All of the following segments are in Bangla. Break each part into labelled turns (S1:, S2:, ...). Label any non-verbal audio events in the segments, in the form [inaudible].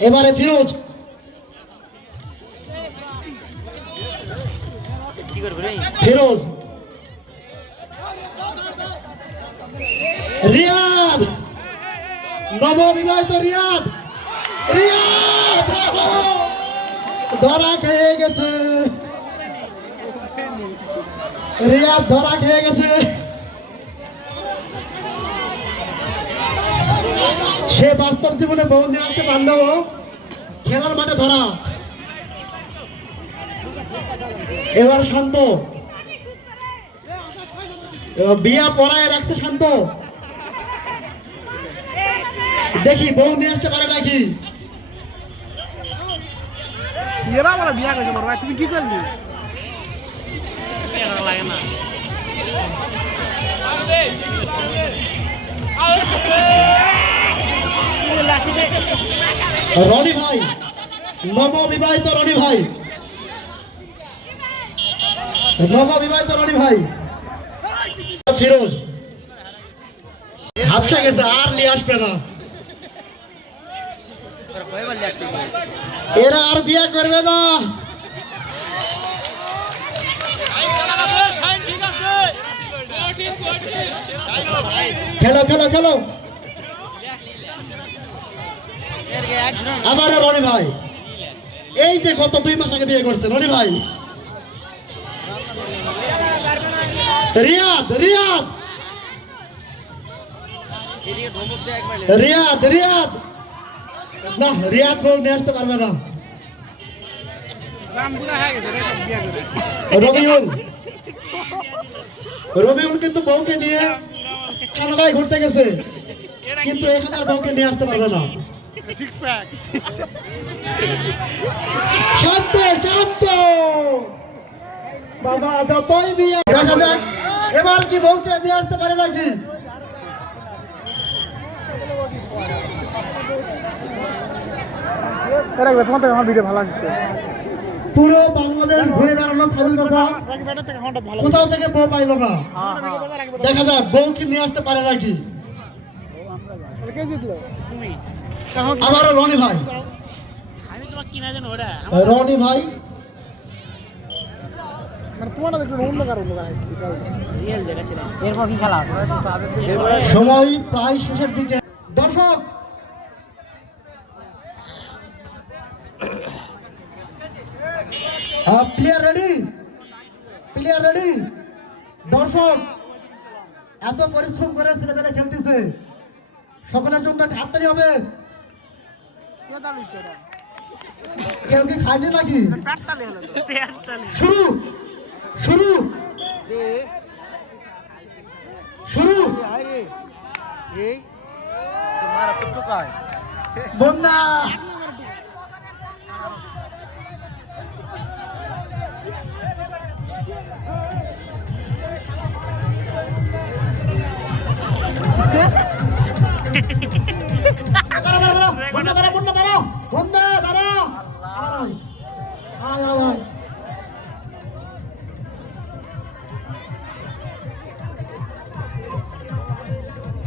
S1: এবারে ফিরোজ। ফিরোজ। রিয়াদ। নববিবাহিত রিয়াদ। রিয়াদ! ধরা খেয়ে গেছে। রিয়াদ ধরা খেয়ে গেছে। সে বাস্তব জীবনে বহু দিন আসতে পারলেও খেলার মাঠে ধরা এবার শান্ত বিয়া পড়ায় রাখছে শান্ত দেখি বউ নিয়ে আসতে পারে নাকি
S2: এরা বলে বিয়া করেছে বড় ভাই তুমি কি করলি
S3: লাগে না
S1: রনি ভাই নববিবাহিত রনি ভাই। নববিবাহিত রনি ভাই। ফিরোজ। হাফসা গেছে, আর নিয়ে আসবে না। এরা আর বিয়া করবে না। খেলো খেলো খেলো। আবার রনি ভাই। এই যে গত দুই মাস আগে বিয়ে করছে, রনি ভাই। রিয়াদ রিয়াদ। রিয়াদ রিয়াদ। না, রিয়াদ বউ নিয়ে আসতে পারবে না। রবিউল। রবিউল কিন্তু বউকে নিয়ে কানাডায় ঘুরতে গেছে। কিন্তু এখানে আর বউকে নিয়ে আসতে পারবে না।
S2: সিক্স প্যাক
S1: শান্ত শান্ত বাবা যতই বিয়ে দেখা যাক। এবার কি বউকে নিয়ে আসতে পারে নাকি?
S2: এরা তোমার থেকে আমার ভিডিও ভালো আসছে।
S1: পুরো বাংলাদেশ ঘুরে বেড়ানো স্বাধীনতা কোথাও থেকে বউ পাইলো না। দেখা যাক বউ কি নিয়ে আসতে পারে নাকি?
S2: কে জিতলো?
S3: তুমি।
S1: আবারও রনি ভাই। রনি ভাই।
S2: মানে
S1: সময় প্রায় শেষের দিকে। দর্শক! প্লেয়ার রেডি প্লেয়ার রেডি দর্শক এত পরিশ্রম করে ছেলেমেয়েরা খেলতেছে। সকলের জন্য একটা হাততালি হবে। কেউ কি খায়নি নাকি শুরু শুরু শুরু বন্যা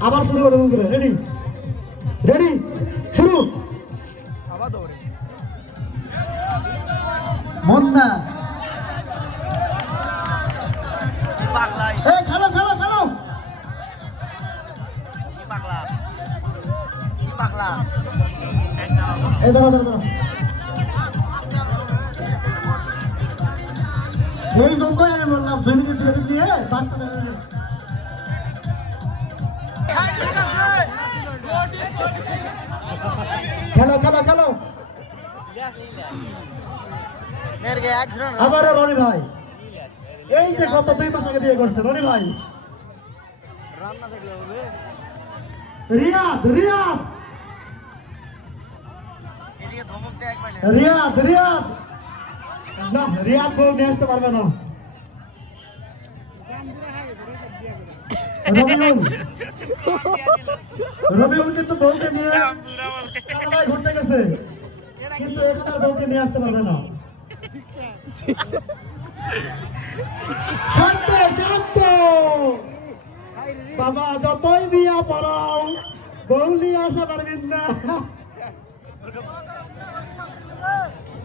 S1: আবার শুরু করে করে রেডি রেডি শুরু মন্দা খেলো খেলো খেলো এই দাঁড়া দাঁড়া এই জন্যই আমি বললাম রেডি দিয়ে খেলো খেলো খেলো। আবারও রনি ভাই। এই যে গত দুই মাস আগে বিয়ে করছে, রনি ভাই। রিয়াদ রিয়াদ। রিয়াদ রিয়াদ। না, রিয়াদ বউ নিয়ে আসতে পারবে না। রবিউল। [laughs] রবিউল কিন্তু বউকে নিয়ে ঘুরতে গেছে। কিন্তু এখানে বউকে নিয়ে আসতে পারবে না। শান্ত শান্ত বাবা যতই বিয়া পড়াও বৌলি আসা পারবেন না।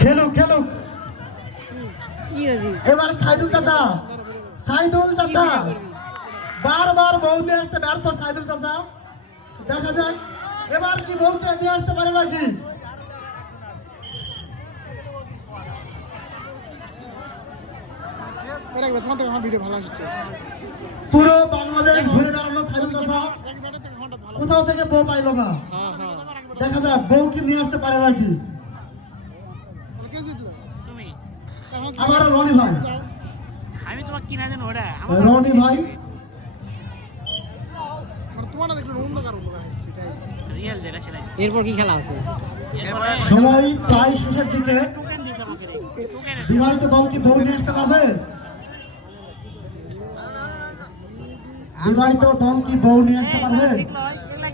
S1: খেলুক খেলুক এবার সাইদুল চাচা সাইদুল চাচা। বারবার নিয়ে আসতে ব্যর্থ সাইদুল চাচা। দেখা যাক, এবার কি বউকে নিয়ে আসতে পারে নাকি? পুরো বাংলাদেশ ঘুরে বেড়ানো সাইদুল চাচা। কোথাও থেকে বউ পাইলো না। দেখা যায় কি নিয়ে আসতে পারে নাকি আমার রনি ভাই
S4: আমি তোমার কিনা দেন ওরা
S1: রনি ভাই
S5: এরপর কি খেলা আছে
S1: সবাই প্রায় শেষের দিকে বিবাহিত দল কি বউ নিয়ে আসতে পারবে বিবাহিত দল কি বউ নিয়ে আসতে পারবে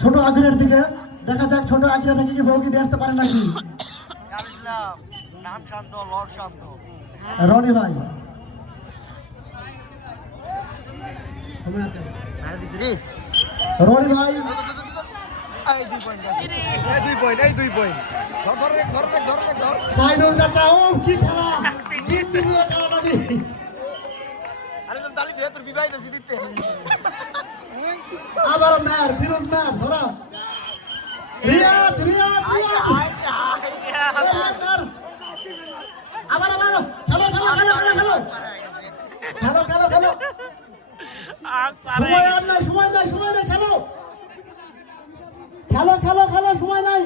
S4: ছোট
S1: আগ্রের দিকে দেখা যাক ছোট আগ্রা থেকে কি বউকে দিয়ে আসতে পারে নাকি।
S3: নাম শান্ত শান্ত
S1: রনি ভাই। রনি ভাই
S3: আরে তালি দিয়ে তোর বিবাহিত দিতে
S1: আবার ম্যার ফিরোজ ম্যার ধরা। রিয়াদ রিয়াদ আবার আবার। খেলো খেলো খেলো খেলো খেলো। খেলো খেলো খেলো। সময় আর নাই সময় নাই সময় নাই খেলো। খেলো খেলো খেলো সময় নাই।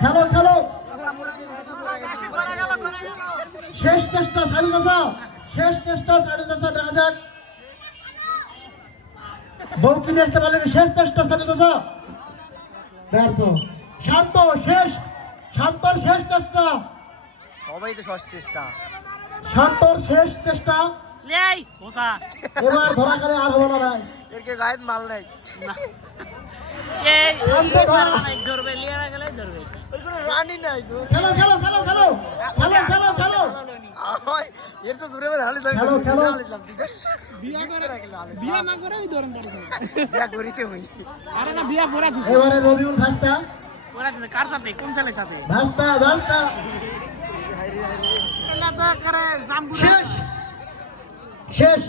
S1: খেলো খেলো। শেষ চেষ্টা স্বাধীনতা শেষ চেষ্টা স্বাধীনতা দেখা যাক। বউ কিনে আসতে পারলেন শেষ চেষ্টা স্বাধীনতা ব্যর্থ। শান্ত শেষ। শান্তর শেষ চেষ্টা।
S3: সবাই তো সস চেষ্টা।
S1: শান্তর শেষ চেষ্টা।
S4: লেই ওসা
S1: এবার ধরা করে আর হব না ভাই।
S3: এর কে গায়ের মাল নাই?
S4: এই
S1: শান্ত ধর।
S4: ধরবে লিয়া গেলে ধরবে।
S3: ওর কোনো রানই নাই
S1: খেলো খেলো খেলো খেলো। খেলো খেলো খেলো।
S3: আয় এর তো জুড়ে বের হালি দাও
S1: খেলো, খেলো।
S3: হালি দাও
S2: বিয়া করে বিয়া না আমি ধরেন
S3: বিয়া করিছে হই
S2: আরে না বিয়া পড়া দিছি
S1: এবারে রবিউল ভাস্তা।
S4: কার সাথে? কোন ছেলের সাথে?
S1: ভাস্তা ভাস্তা।
S2: এলা তো করে জাম্বুরা।
S1: শেষ। শেষ।